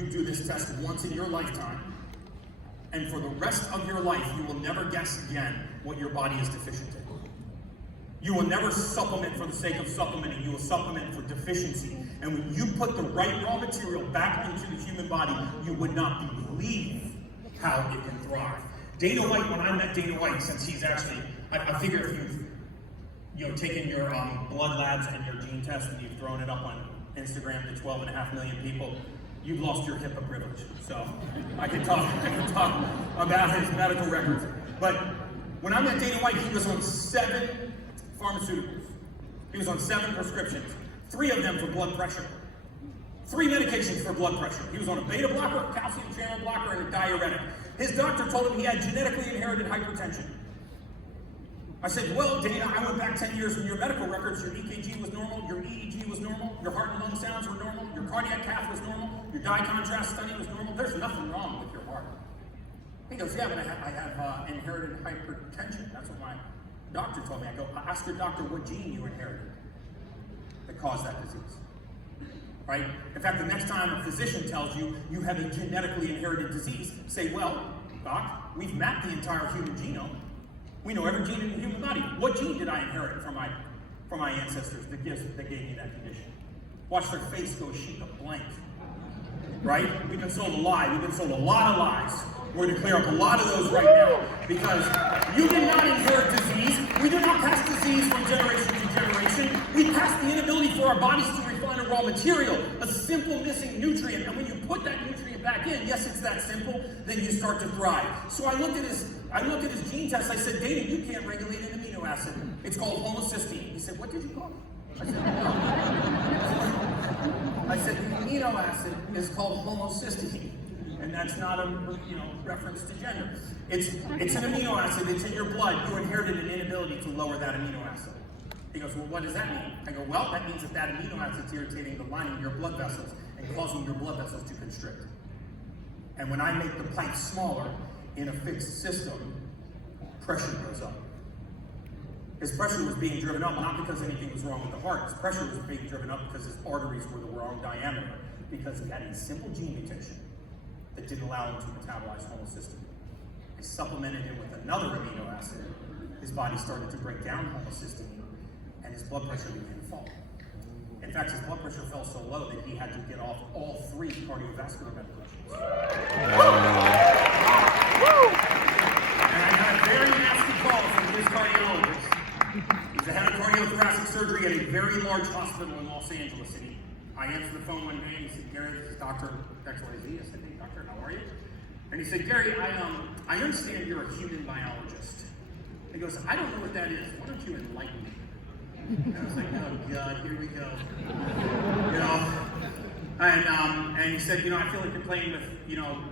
you do this test once in your lifetime, and for the rest of your life, you will never guess again what your body is deficient in. You will never supplement for the sake of supplementing. You will supplement for deficiency. And when you put the right raw material back into the human body, you would not believe how it can thrive. Dana White, when I met Dana White, since he's actually, I figure if you've taken your blood labs and your gene test and you've thrown it up on Instagram to 12.5 million people, you've lost your HIPAA privilege. So I can talk about his medical records. But when I met Dana White, he was on 7 pharmaceuticals. He was on 7 prescriptions, 3 of them for blood pressure. 3 medications for blood pressure. He was on a beta blocker, calcium channel blocker, and a diuretic. His doctor told him he had genetically inherited hypertension. I said, well, Dana, I went back 10 years in your medical records. Your EKG was normal, your EEG was normal, your heart and lung sounds were normal, your cardiac cath was normal, your dye contrast study was normal. There's nothing wrong with your heart. He goes, yeah, but I have inherited hypertension. That's what my doctor told me. I go, ask your doctor what gene you inherited that caused that disease. Right? In fact, the next time a physician tells you you have a genetically inherited disease, say, well, doc, we've mapped the entire human genome. We know every gene in the human body. What gene did I inherit from my ancestors that gave me that condition? Watch their face go a sheet of blank. Right? We've been sold a lie. We've been sold a lot of lies. We're going to clear up a lot of those right now because you did not inherit disease. We did not pass disease from generation to generation. We passed the inability for our bodies to refine a raw material, a simple missing nutrient. And when you put that nutrient back in, yes, it's that simple, then you start to thrive. So I looked at his gene test. I said, Dana, you can't regulate an amino acid. It's called homocysteine. He said, what did you call it? I said, no. I said, the amino acid is called homocysteine. And that's not a reference to gender. It's an amino acid. It's in your blood. You inherited an inability to lower that amino acid. He goes, well, what does that mean? I go, well, that means that amino acid's irritating the lining of your blood vessels and causing your blood vessels to constrict. And when I make the pipe smaller in a fixed system, pressure goes up. His pressure was being driven up not because anything was wrong with the heart. His pressure was being driven up because his arteries were the wrong diameter, because he had a simple gene mutation that didn't allow him to metabolize homocysteine. I supplemented him with another amino acid. His body started to break down homocysteine, and his blood pressure began to fall. In fact, his blood pressure fell so low that he had to get off all 3 cardiovascular medications. And I got a very nasty call from his cardiologist. He's the head of cardiothoracic surgery at a very large hospital in Los Angeles. And I answered the phone one day and he said, Gary, this is Dr. XYZ. I said, hey, doctor, how are you? And he said, Gary, I understand you're a human biologist. He goes, I don't know what that is. Why don't you enlighten me? And I was like, oh God, here we go. And he said, I feel like you're playing with,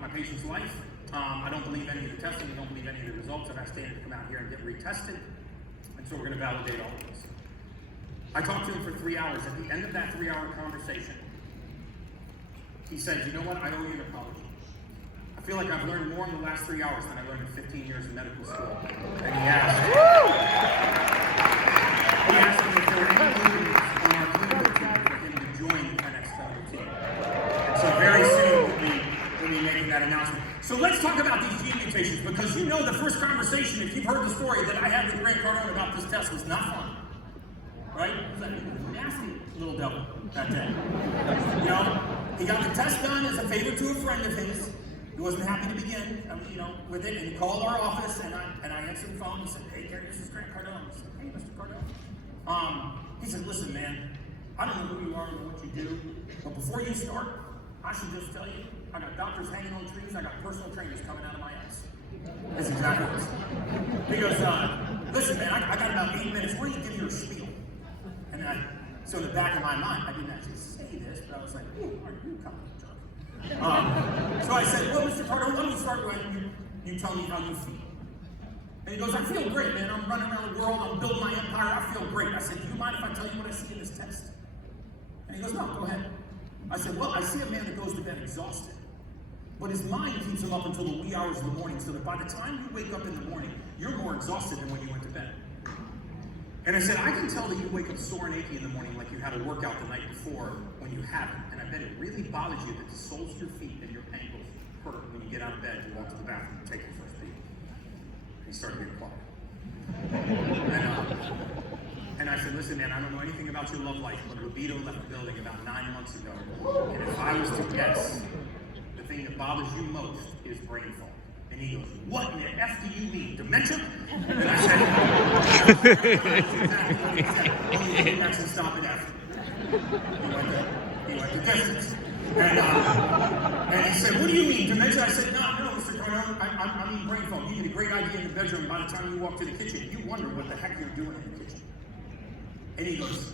my patient's life. I don't believe any of the testing. I don't believe any of the results. I've asked Dana to come out here and get retested. And so we're going to validate all of this. I talked to him for 3 hours. At the end of that 3-hour conversation, he said, you know what? I owe you an apology. I feel like I've learned more in the last 3 hours than I learned in 15 years in medical school. And he asked me if there were any openings on our clinical team for him to join the 10X clinical team. And so very soon we'll be making that announcement. So let's talk about these gene mutations, because the first conversation, if you've heard the story that I had with Grant Cardone about this test, was not fun. Right? It was like a nasty little devil that day. He got the test done as a favor to a friend of his. He wasn't happy to begin, with it, and he called our office, and I answered the phone. He said, hey, Gary, this is Grant Cardone. I said, hey, Mr. Cardone. He said, listen, man, I don't know who you are or what you do, but before you start, I should just tell you, I got doctors hanging on trees, I got personal trainers coming out of my ass. That's exactly what he said. He goes, listen, man, I got about 8 minutes. Why don't you give your spiel? And so in the back of my mind, I didn't actually say this, but I was like, ooh, are you coming, jerk? So I said, well, Mr. Cardone, why don't you start when you tell me how you feel? And he goes, I feel great, man. I'm running around the world. I'm building my empire. I feel great. I said, do you mind if I tell you what I see in this test? And he goes, no, go ahead. I said, well, I see a man that goes to bed exhausted, but his mind keeps him up until the wee hours of the morning, so that by the time you wake up in the morning, you're more exhausted than when you went to bed. And I said, I can tell that you wake up sore and achy in the morning like you had a workout the night before when you haven't. And I bet it really bothers you that the soles of your feet and your ankles hurt when you get out of bed and walk to the bathroom and take your first beat. He started getting quiet. And I said, listen, man, I don't know anything about your love life, but libido left the building about 9 months ago. And if I was to guess, the thing that bothers you most is brain fog. And he goes, what in the F do you mean? Dementia? And I said, exactly what he said. Only the next and stop at F. He went to distance. And he said, what do you mean, dementia? I said, no, Mr. Cardone, I mean brain fog. You get a great idea in the bedroom, by the time you walk to the kitchen, you wonder what the heck you're doing in the kitchen. And he goes,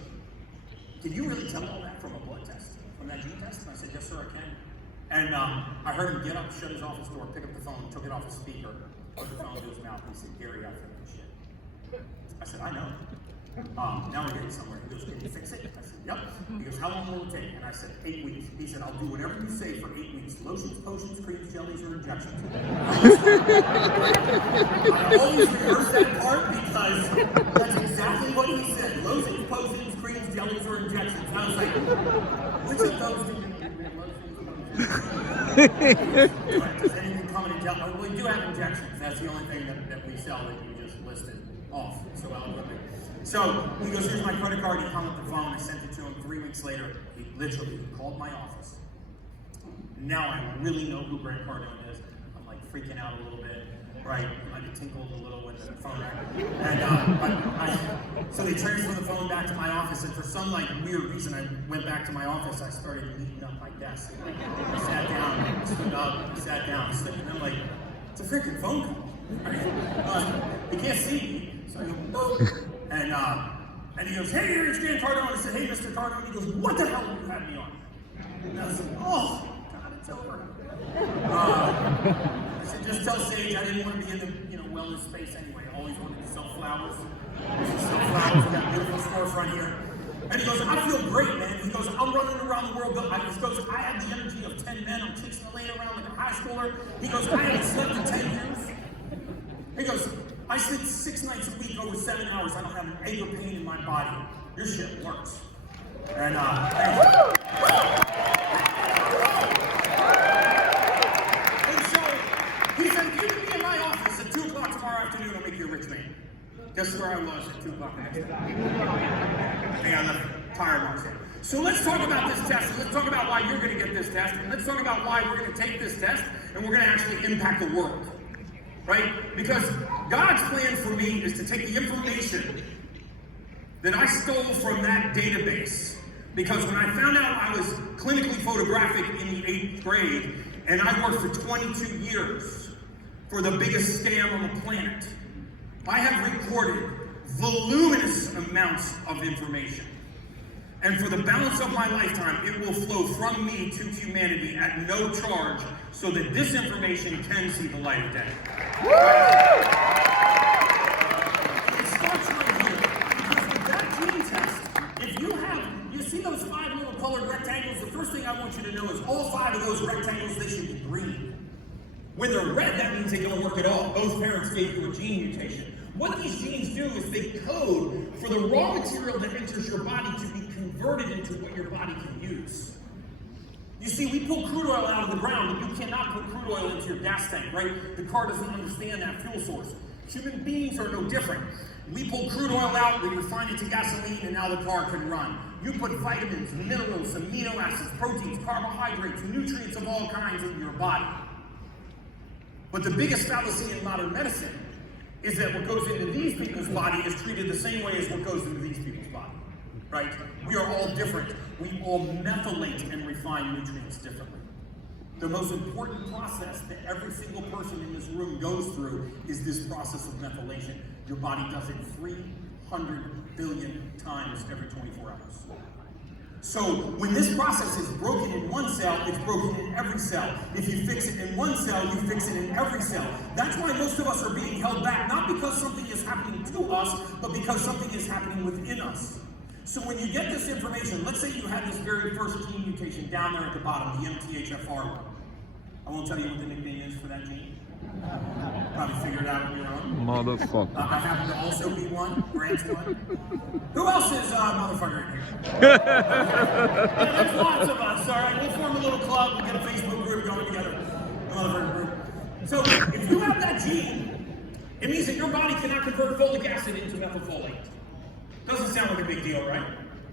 can you really tell all that from a blood test, from that gene test? And I said, yes, sir, I can. And I heard him get up, shut his office door, pick up the phone, took it off the speaker, put the phone to his mouth, and he said, Gary, I feel this shit. I said, I know. Now we're getting somewhere. He goes, can you fix it? I said, yep. He goes, how long will it take? And I said, 8 weeks. He said, I'll do whatever you say for 8 weeks. Lotions, potions, creams, jellies, or injections. I always rehearse that part because that's exactly what he said. Lotions, potions, creams, jellies, or injections. And I was like, which of those do you need? Does anything come in injections? Well, we do have injections. That's the only thing that we sell that you just listed off so eloquently. So he goes, here's my credit card. He hung up the phone. I sent it to him. 3 weeks later, he literally called my office. Now I really know who Grant Cardone is. I'm like freaking out a little bit, right? I tinkled a little with the phone. And so they transferred the phone back to my office, and for some like weird reason, I went back to my office. I started heating up my desk. I sat down, stood up, sat down, and I'm like, it's a freaking phone call. Right? He can't see me, so I go, boom. And he goes, hey, here it's Grant Cardone. I said, hey, Mr. Cardone. He goes, what the hell have you had me on? And I was like, oh, God, it's over. I said, just tell Sage I didn't want to be in the wellness space anyway. I always wanted to sell flowers. We got a beautiful storefront here. And he goes, I feel great, man. He goes, I'm running around the world. He goes, I have the energy of 10 men. I'm chasing the lane around like a high schooler. He goes, I haven't slept in 10 years. He goes, I sleep 6 nights a week over 7 hours. I don't have an ache or pain in my body. Your shit works. And so he said, you can be in my office at 2 o'clock tomorrow afternoon. I'll make you a rich man. Guess where I was at 2 o'clock the next day? I think I left tire marks in. So let's talk about this test. Let's talk about why you're going to get this test. And let's talk about why we're going to take this test and we're going to actually impact the world. Right? Because God's plan for me is to take the information that I stole from that database. Because when I found out I was clinically photographic in the 8th grade, and I worked for 22 years for the biggest scam on the planet, I have recorded voluminous amounts of information. And for the balance of my lifetime, it will flow from me to humanity at no charge so that this information can see the light of day. It starts right here. Because with that gene test, if you see those 5 little colored rectangles, the first thing I want you to know is all 5 of those rectangles, they should be green. When they're red, that means they don't work at all. Both parents gave you a gene mutation. What these genes do is they code for the raw material that enters your body to be converted into what your body can use. You see, we pull crude oil out of the ground, but you cannot put crude oil into your gas tank, right? The car doesn't understand that fuel source. Human beings are no different. We pull crude oil out, we refine it to gasoline, and now the car can run. You put vitamins, minerals, amino acids, proteins, carbohydrates, nutrients of all kinds into your body. But the biggest fallacy in modern medicine is that what goes into these people's body is treated the same way as what goes into these people's body, right? We are all different. We all methylate and refine nutrients differently. The most important process that every single person in this room goes through is this process of methylation. Your body does it 300 billion times every 24 hours. So when this process is broken in one cell, it's broken in every cell. If you fix it in one cell, you fix it in every cell. That's why most of us are being held back, not because something is happening to us, but because something is happening within us. So when you get this information, let's say you had this very first gene mutation down there at the bottom, the MTHFR one. I won't tell you what the nickname is for that gene. Probably figure it out on your own. Motherfucker. I happen to also be one. Grant's one. Who else is motherfucker in here? There's lots of us, all right? We'll form a little club. We'll get a Facebook group going together. A motherfucker group. So if you have that gene, it means that your body cannot convert folic acid into methylfolate. Doesn't sound like a big deal, right?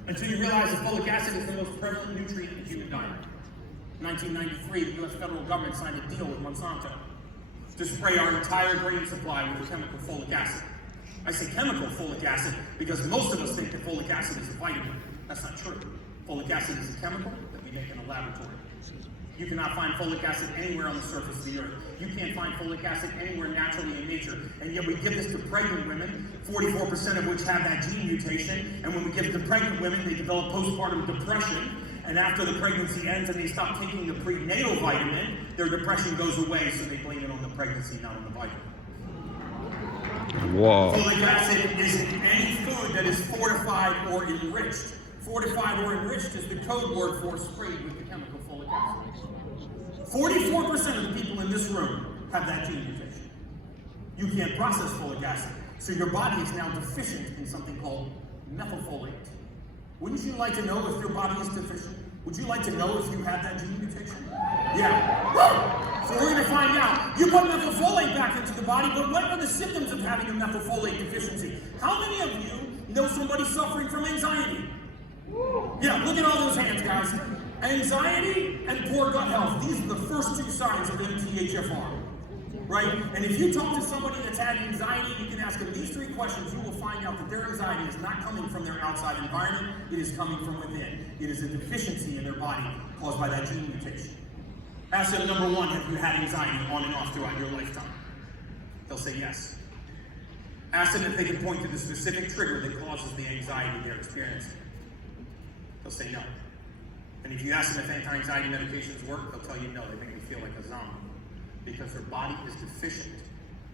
Until you realize that folic acid is the most prevalent nutrient in human diet. In 1993, the U.S. federal government signed a deal with Monsanto to spray our entire grain supply with chemical folic acid. I say chemical folic acid because most of us think that folic acid is a vitamin. That's not true. Folic acid is a chemical that we make in a laboratory. You cannot find folic acid anywhere on the surface of the earth. You can't find folic acid anywhere naturally in nature. And yet we give this to pregnant women, 44% of which have that gene mutation. And when we give it to pregnant women, they develop postpartum depression. And after the pregnancy ends and they stop taking the prenatal vitamin, their depression goes away, so they blame it on the pregnancy, not on the vitamin. Whoa. Folic acid is in any food that is fortified or enriched. Fortified or enriched is the code word for sprayed with the chemical folic acid. 44% of the people in this room have that gene mutation. You can't process folic acid, so your body is now deficient in something called methylfolate. Wouldn't you like to know if your body is deficient? Would you like to know if you have that gene mutation? Yeah. Woo! So we're going to find out. You put methylfolate back into the body, but what are the symptoms of having a methylfolate deficiency? How many of you know somebody suffering from anxiety? Yeah, look at all those hands, guys. Anxiety and poor gut health. These are the first two signs of MTHFR. Right? And if you talk to somebody that's had anxiety, you can ask them these three questions. You will find out that their anxiety is not coming from their outside environment. It is coming from within. It is a deficiency in their body caused by that gene mutation. Ask them, number one, have you had anxiety on and off throughout your lifetime? They'll say yes. Ask them if they can point to the specific trigger that causes the anxiety they're experiencing. They'll say no. And if you ask them if anti-anxiety medications work, they'll tell you no. They make me feel like a zombie. Because their body is deficient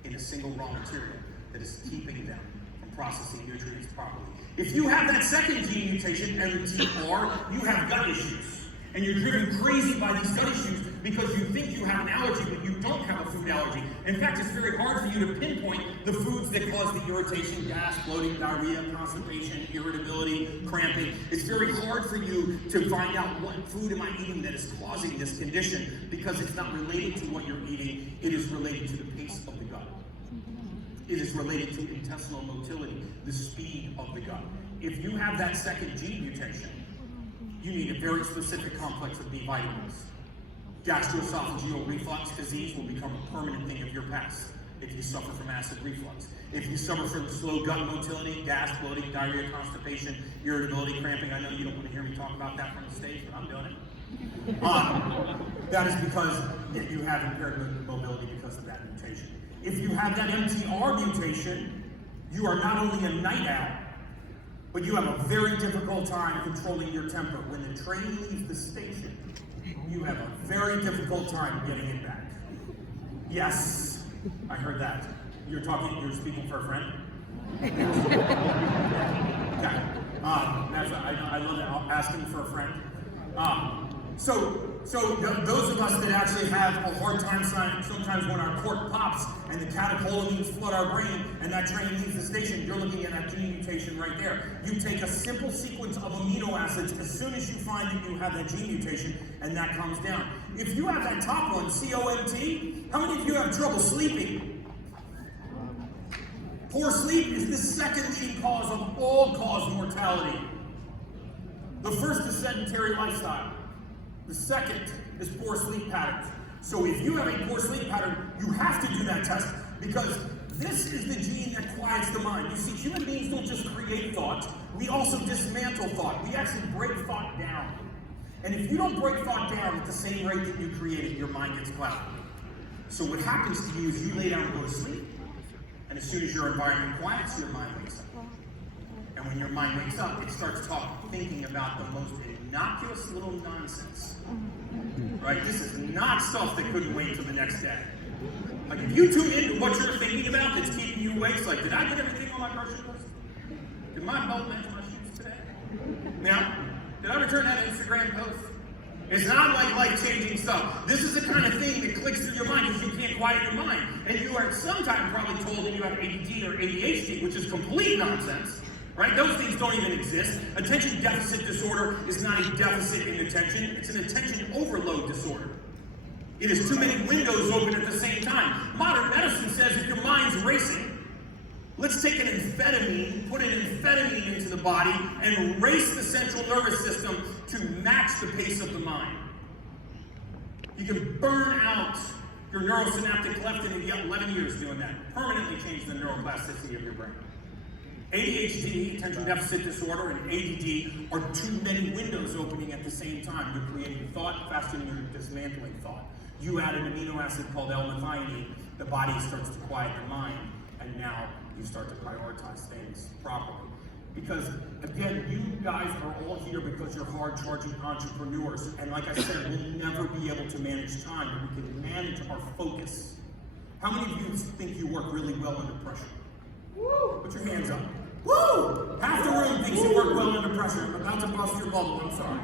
in a single raw material that is keeping them from processing nutrients properly. If you have that second gene mutation, MTR, you have gut issues. And you're driven crazy by these gut issues because you think you have an allergy, but you don't have a food allergy. In fact, it's very hard for you to pinpoint the foods that cause the irritation, gas, bloating, diarrhea, constipation, irritability, cramping. It's very hard for you to find out what food am I eating that is causing this condition because it's not related to what you're eating. It is related to the pace of the gut. It is related to intestinal motility, the speed of the gut. If you have that second gene mutation, you need a very specific complex of B vitamins. Gastroesophageal reflux disease will become a permanent thing of your past if you suffer from acid reflux. If you suffer from slow gut motility, gas, bloating, diarrhea, constipation, irritability, cramping, I know you don't want to hear me talk about that from the stage, but I'm doing it. That is because you have impaired mobility because of that mutation. If you have that MTR mutation, you are not only a night owl, but you have a very difficult time controlling your temper. When the train leaves the station, you have a very difficult time getting it back. Yes, I heard that. You're speaking for a friend? Okay. I love that, asking for a friend. So those of us that actually have a hard time sometimes when our cork pops and the catecholamines flood our brain and that train leaves the station, you're looking at that gene mutation right there. You take a simple sequence of amino acids as soon as you find that you have that gene mutation, and that comes down. If you have that top one, COMT, how many of you have trouble sleeping? Poor sleep is the second leading cause of all-cause mortality. The first is sedentary lifestyle. The second is poor sleep patterns. So if you have a poor sleep pattern, you have to do that test because this is the gene that quiets the mind. You see, human beings don't just create thought, we also dismantle thought. We actually break thought down. And if you don't break thought down at the same rate that you create it, your mind gets clouded. So what happens to you is you lay down and go to sleep, and as soon as your environment quiets, your mind wakes up. And when your mind wakes up, it starts thinking about the most innocuous little nonsense. Right? This is not stuff that couldn't wait till the next day. Like if you tune into what you're thinking about that's keeping you awake, it's like, did I get everything on my grocery list? Did my belt match my shoes today? Now, did I return that Instagram post? It's not like life-changing stuff. This is the kind of thing that clicks through your mind because you can't quiet your mind. And you are sometimes probably told that you have ADD or ADHD, which is complete nonsense. Right? Those things don't even exist. Attention deficit disorder is not a deficit in attention. It's an attention overload disorder. It is too many windows open at the same time. Modern medicine says if your mind's racing, let's take an amphetamine, put an amphetamine into the body, and race the central nervous system to match the pace of the mind. You can burn out your neurosynaptic leptin in 11 years doing that. Permanently change the neuroplasticity of your brain. ADHD, attention deficit disorder, and ADD are too many windows opening at the same time. You're creating thought faster than you're dismantling thought. You add an amino acid called L-methionine, the body starts to quiet the mind, and now you start to prioritize things properly. Because, again, you guys are all here because you're hard-charging entrepreneurs. And like I said, we'll never be able to manage time, but we can manage our focus. How many of you think you work really well under pressure? Woo! Put your hands up. Woo! Half the room thinks you work well under pressure. I'm about to bust your bubble, I'm sorry.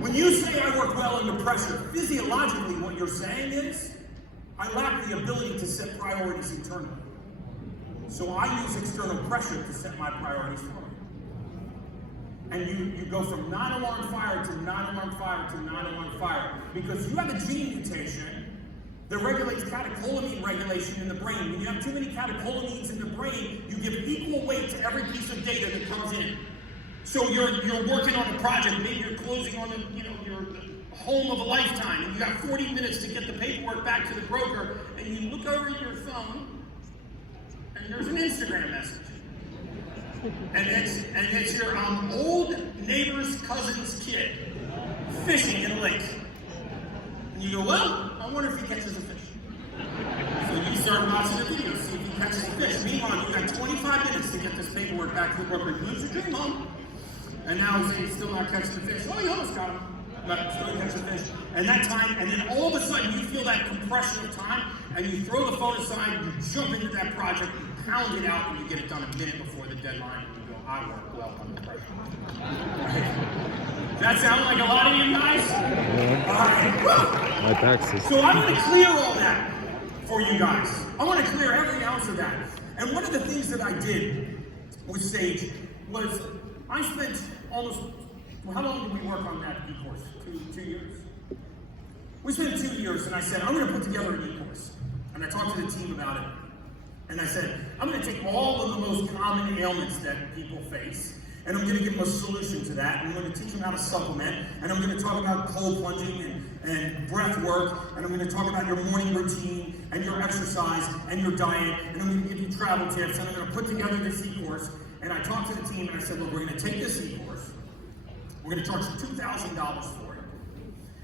When you say I work well under pressure, physiologically what you're saying is, I lack the ability to set priorities internally. So I use external pressure to set my priorities for me. And you go from non-alarm fire to non-alarm fire to non-alarm fire because you have a gene mutation that regulates catecholamine regulation in the brain. When you have too many catecholamines in the brain, you give equal weight to every piece of data that comes in. So you're working on a project, maybe you're closing on your home of a lifetime, and you got 40 minutes to get the paperwork back to the broker, and you look over at your phone, and there's an Instagram message. And it's your old neighbor's cousin's kid fishing in a lake. And you go, well, I wonder if he catches a fish. So you start watching the video, see if he catches a fish. Meanwhile, you got 25 minutes to get this paperwork back to the broker. You lose your dream home. And now he's still not catching the fish. Oh, you almost got him. But still catching the fish. And that time, and then all of a sudden you feel that compression of time, and you throw the phone aside, you jump into that project, you pound it out, and you get it done a minute before the deadline, and you go, I work well under pressure. Does that sound like a lot of you guys? Yeah. All right. My taxes. So I want to clear all that for you guys. I want to clear every ounce of that. And one of the things that I did with Sage was I spent almost, how long did we work on that e-course? Two years? We spent 2 years, and I said, I'm going to put together an e-course. And I talked to the team about it. And I said, I'm going to take all of the most common ailments that people face, and I'm going to give them a solution to that. And I'm going to teach them how to supplement. And I'm going to talk about cold plunging and breath work. And I'm going to talk about your morning routine and your exercise and your diet. And I'm going to give you travel tips. And I'm going to put together this e-course. And I talked to the team and I said, look, we're going to take this e-course. We're going to charge you $2,000 for it.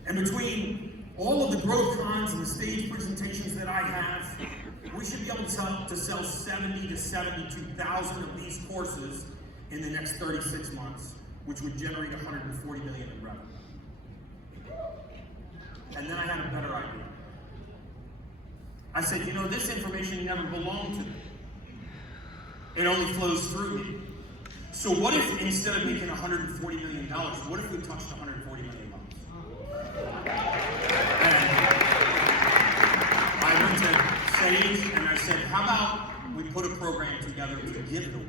And between all of the growth cons and the stage presentations that I have, we should be able to sell 70 to 72,000 of these courses in the next 36 months, which would generate $140 million in revenue. And then I had a better idea. I said, you know, this information never belonged to me. It only flows through me. So what if instead of making $140 million, what if we touched 140 million months? And I went to Sage and I said, how about we put a program together to give it away?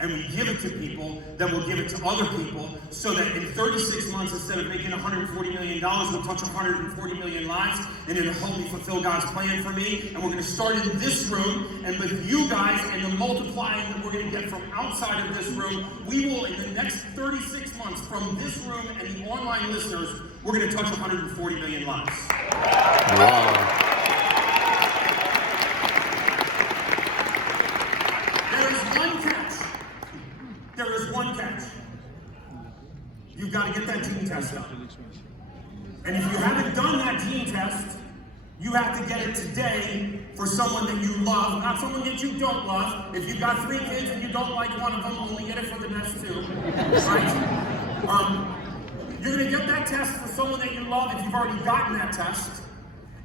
And we give it to people that will give it to other people so that in 36 months, instead of making $140 million, we'll touch 140 million lives and it'll help me fulfill God's plan for me. And we're going to start in this room, and with you guys and the multiplying that we're going to get from outside of this room, we will, in the next 36 months, from this room and the online listeners, we're going to touch 140 million lives. Wow. There is one catch. You've got to get that gene test done. And if you haven't done that gene test, you have to get it today for someone that you love, not someone that you don't love. If you've got 3 kids and you don't like one of them, only get it for the next 2. Right? You're going to get that test for someone that you love if you've already gotten that test.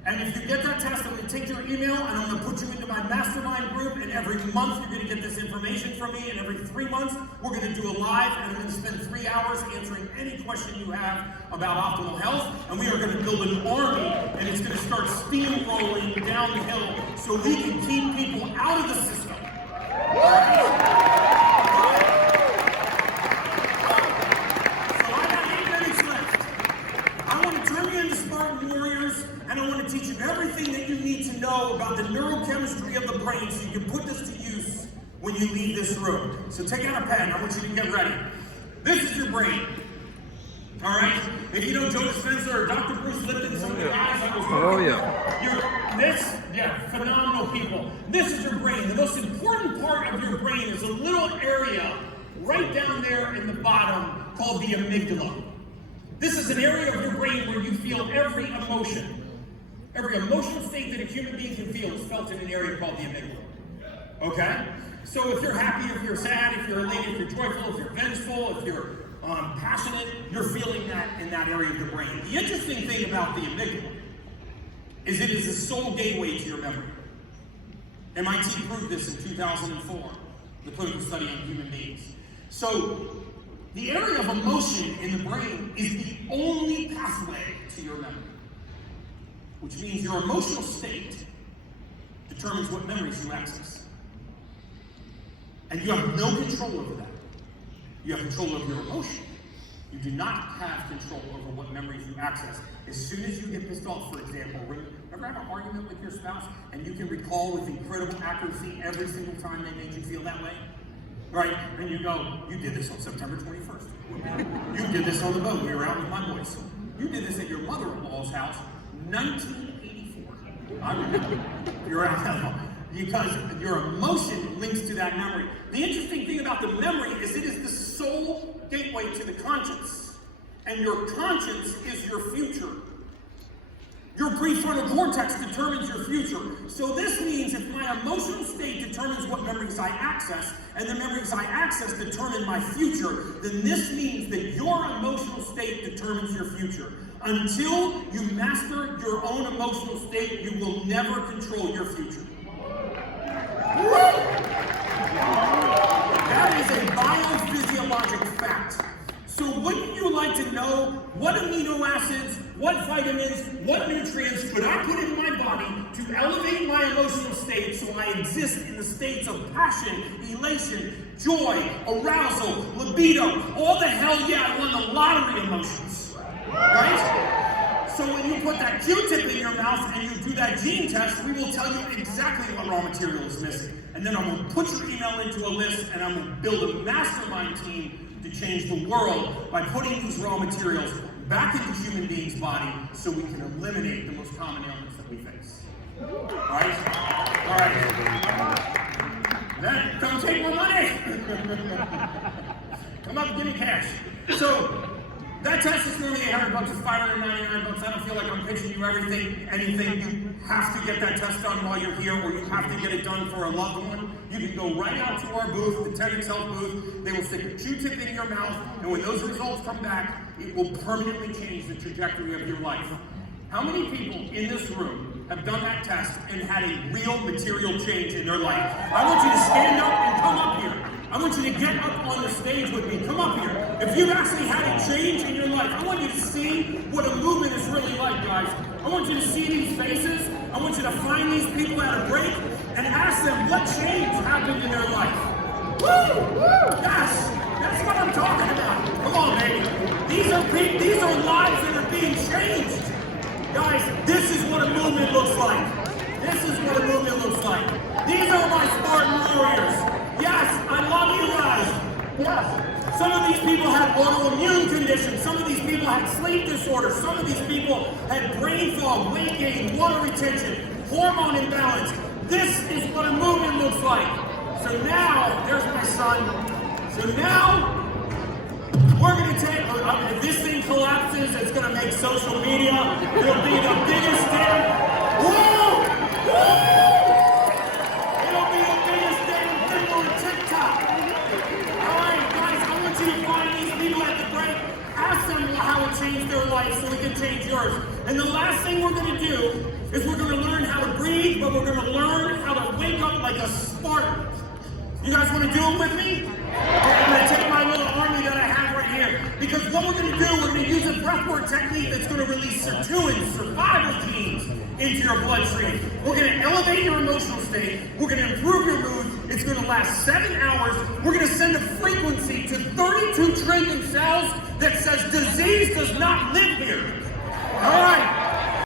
And if you get that test, I'm going to take your email and I'm going to put you into my mastermind group. And every month you're going to get this information from me. And every 3 months we're going to do a live, and I'm going to spend 3 hours answering any question you have about optimal health. And we are going to build an army, and it's going to start steamrolling down the hill so we can keep people out of the system. All right? And I want to teach you everything that you need to know about the neurochemistry of the brain so you can put this to use when you leave this room. So take out a pen. I want you to get ready. This is your brain. All right? If you know Joe Dispenza or Dr. Bruce Lipton, some of the guys I was working with, phenomenal people. This is your brain. The most important part of your brain is a little area right down there in the bottom called the amygdala. This is an area of your brain where you feel every emotion. Every emotional state that a human being can feel is felt in an area called the amygdala. Okay? So if you're happy, if you're sad, if you're elated, if you're joyful, if you're vengeful, if you're passionate, you're feeling that in that area of the brain. The interesting thing about the amygdala is it is the sole gateway to your memory. MIT proved this in 2004, the clinical study on human beings. So the area of emotion in the brain is the only pathway to your memory, which means your emotional state determines what memories you access. And you have no control over that. You have control over your emotion. You do not have control over what memories you access. As soon as you get pissed off, for example, ever have an argument with your spouse and you can recall with incredible accuracy every single time they made you feel that way? Right? And you go, you did this on September 21st. You did this on the boat. We were out with my boys. You did this at your mother-in-law's house, 1984. I remember. You're out now. Because your emotion links to that memory. The interesting thing about the memory is it is the sole gateway to the conscience. And your conscience is your future. Your prefrontal cortex determines your future. So this means if my emotional state determines what memories I access, and the memories I access determine my future, then this means that your emotional state determines your future. Until you master your own emotional state, you will never control your future. That is a biophysiologic fact. So wouldn't you like to know what amino acids, what vitamins, what nutrients could I put in my body to elevate my emotional state so I exist in the states of passion, elation, joy, arousal, libido, all the hell yeah, I won the lottery emotions, right? So when you put that Q-tip in your mouth and you do that gene test, we will tell you exactly what raw material is missing. And then I'm going to put your email into a list and I'm going to build a mastermind team to change the world by putting these raw materials back into human beings' body so we can eliminate the most common ailments that we face. Alright? Alright. Then come take my money! Come up and give me cash. So that test is normally $800, it's $599. I don't feel like I'm pitching you anything. You have to get that test done while you're here, or you have to get it done for a loved one. You can go right out to our booth, the 10X Health booth. They will stick a Q-tip in your mouth, and when those results come back, it will permanently change the trajectory of your life. How many people in this room have done that test and had a real material change in their life? I want you to stand up and come up here. I want you to get up on the stage with me. Come up here. If you've actually had a change in your life, I want you to see what a movement is really like, guys. I want you to see these faces. I want you to find these people at a break and ask them what change happened in their life. Woo! Yes! That's what I'm talking about. Come on, baby. These are lives that are being changed. Guys, this is what a movement looks like. This is what a movement looks like. These are my Spartan warriors. Yes, I love you guys. Yes. Some of these people had autoimmune conditions. Some of these people had sleep disorders. Some of these people had brain fog, weight gain, water retention, hormone imbalance. This is what a movement looks like. So now, there's my son. So now, we're going to take, if this thing collapses, it's going to make social media. It'll be the biggest thing. Whoa! Woo! It'll be the biggest thing on TikTok. All right, guys, I want you to find these people at the break. Ask them how it changed their life so we can change yours. And the last thing we're going to do is we're going to learn how to breathe, but we're going to learn how to wake up like a Spartan. You guys want to do it with me? I'm going to take my little army that I have right here. Because what we're going to do, we're going to use a breathwork technique that's going to release sirtuins, survival genes, into your bloodstream. We're going to elevate your emotional state. We're going to improve your mood. It's going to last 7 hours. We're going to send a frequency to 32 trillion cells that says disease does not live here. All right.